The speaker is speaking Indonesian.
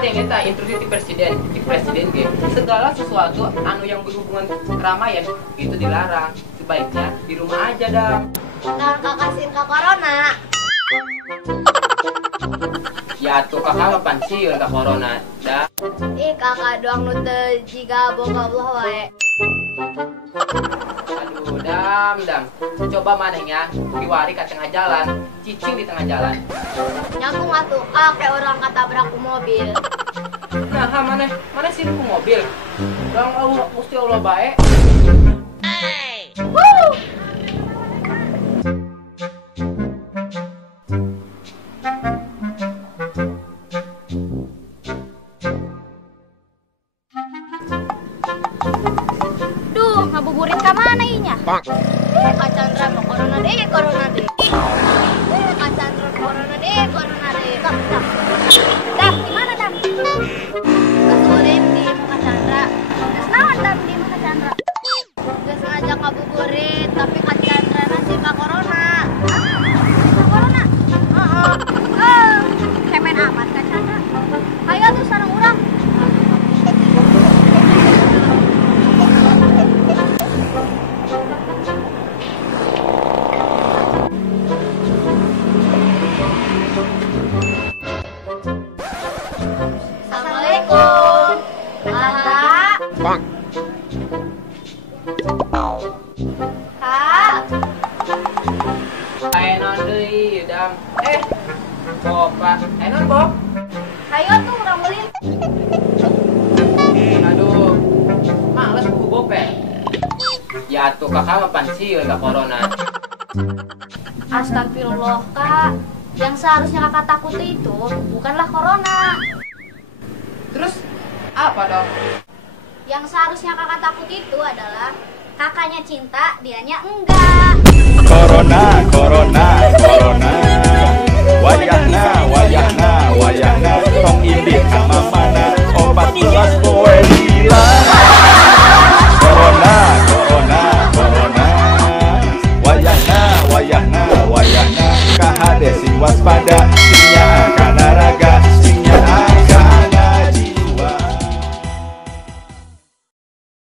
ada yang kita instruksi di presiden gitu. Segala sesuatu anu yang berhubungan keramaian itu dilarang. Sebaiknya di rumah aja dam. Nah, kasihin ke corona. Ya tuh kakak mah pensiun ke corona dah. Ih kakak doang nu teu jiga boga Allah wae. Aduh dam. Coba manehnya diwari ke tengah jalan, cicing di tengah jalan. Nyambung atuh kayak orang katabrak ku mobil. Nah, mana sih ku mobil? Orang Allah Gusti Allah bae. Woo! Duh, ngabuburit ka mana inya? Kak Chandra mau corona deh. Kak Chandra corona deh. Dah, gimana dah? Kesulitan di Kak Chandra. Terus naon dah di Kak Chandra? Gak sengaja ngabuburit, tapi Kak Chandra nasi Kak corona. Kak corona? Cemen amat Kak Chandra. Ayo tuh sareng urang. Assalamualaikum. Kak. Kak. Aenon deui dam. Bopa. Aenon Bob. Ayo tuh urang beli. Aduh. Males ku Bob ya tuh kakak mah pensiun ke corona. Astagfirullah Kak. Yang seharusnya kakak takuti itu bukanlah corona. Terus apa dong? Yang seharusnya kakak takuti itu adalah kakaknya cinta, dianya enggak. Corona wayahna tong indit ka mama